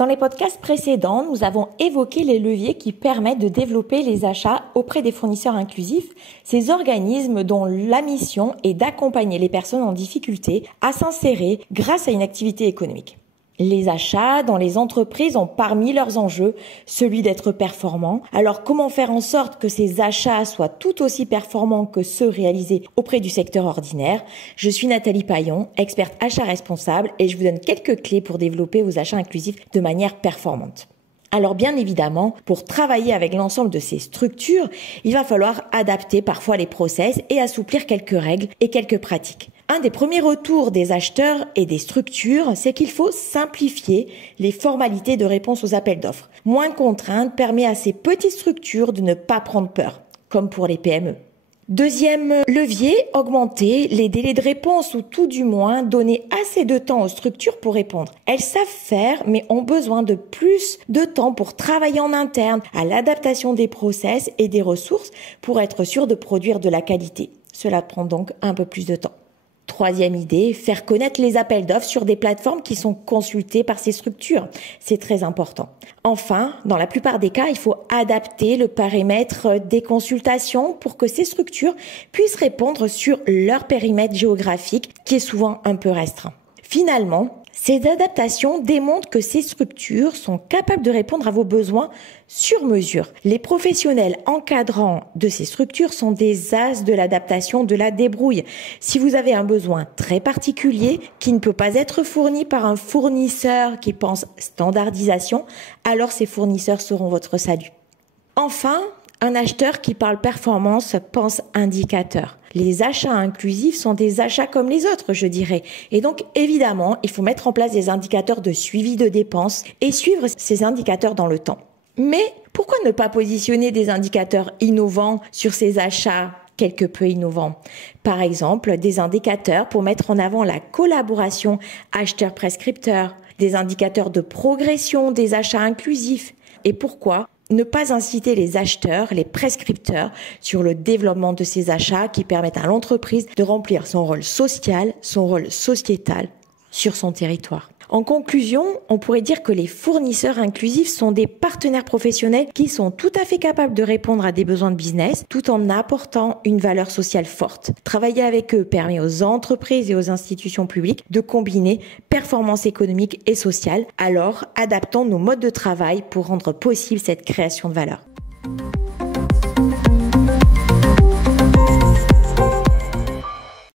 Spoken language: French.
Dans les podcasts précédents, nous avons évoqué les leviers qui permettent de développer les achats auprès des fournisseurs inclusifs, ces organismes dont la mission est d'accompagner les personnes en difficulté à s'insérer grâce à une activité économique. Les achats dans les entreprises ont parmi leurs enjeux celui d'être performants. Alors comment faire en sorte que ces achats soient tout aussi performants que ceux réalisés auprès du secteur ordinaire? Je suis Nathalie Paillon, experte achat responsable, et je vous donne quelques clés pour développer vos achats inclusifs de manière performante. Alors bien évidemment, pour travailler avec l'ensemble de ces structures, il va falloir adapter parfois les process et assouplir quelques règles et quelques pratiques. Un des premiers retours des acheteurs et des structures, c'est qu'il faut simplifier les formalités de réponse aux appels d'offres. Moins de contraintes permet à ces petites structures de ne pas prendre peur, comme pour les PME. Deuxième levier, augmenter les délais de réponse ou tout du moins donner assez de temps aux structures pour répondre. Elles savent faire mais ont besoin de plus de temps pour travailler en interne à l'adaptation des process et des ressources pour être sûr de produire de la qualité. Cela prend donc un peu plus de temps. Troisième idée, faire connaître les appels d'offres sur des plateformes qui sont consultées par ces structures. C'est très important. Enfin, dans la plupart des cas, il faut adapter le périmètre des consultations pour que ces structures puissent répondre sur leur périmètre géographique qui est souvent un peu restreint. Finalement, ces adaptations démontrent que ces structures sont capables de répondre à vos besoins sur mesure. Les professionnels encadrants de ces structures sont des as de l'adaptation, de la débrouille. Si vous avez un besoin très particulier qui ne peut pas être fourni par un fournisseur qui pense standardisation, alors ces fournisseurs seront votre salut. Enfin, un acheteur qui parle performance pense indicateur. Les achats inclusifs sont des achats comme les autres, je dirais. Et donc, évidemment, il faut mettre en place des indicateurs de suivi de dépenses et suivre ces indicateurs dans le temps. Mais pourquoi ne pas positionner des indicateurs innovants sur ces achats quelque peu innovants? Par exemple, des indicateurs pour mettre en avant la collaboration acheteur-prescripteur, des indicateurs de progression des achats inclusifs. Et pourquoi ne pas inciter les acheteurs, les prescripteurs sur le développement de ces achats qui permettent à l'entreprise de remplir son rôle social, son rôle sociétal sur son territoire. En conclusion, on pourrait dire que les fournisseurs inclusifs sont des partenaires professionnels qui sont tout à fait capables de répondre à des besoins de business tout en apportant une valeur sociale forte. Travailler avec eux permet aux entreprises et aux institutions publiques de combiner performance économique et sociale. Alors, adaptons nos modes de travail pour rendre possible cette création de valeur.